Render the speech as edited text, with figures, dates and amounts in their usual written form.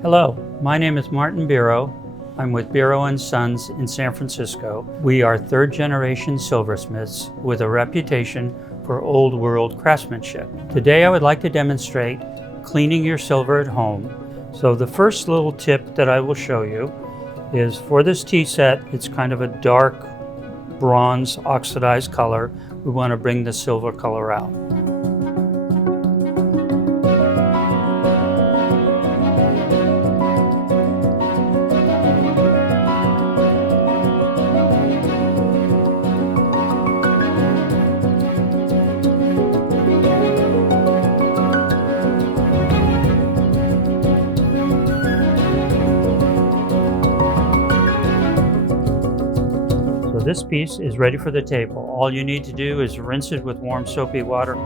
Hello, my name is Martin Biro. I'm with Biro & Sons in San Francisco. We are third-generation silversmiths with a reputation for old world craftsmanship. Today I would like to demonstrate cleaning your silver at home. So the first little tip that I will show you is for this tea set, it's kind of a dark bronze oxidized color. We want to bring the silver color out. So this piece is ready for the table. All you need to do is rinse it with warm soapy water.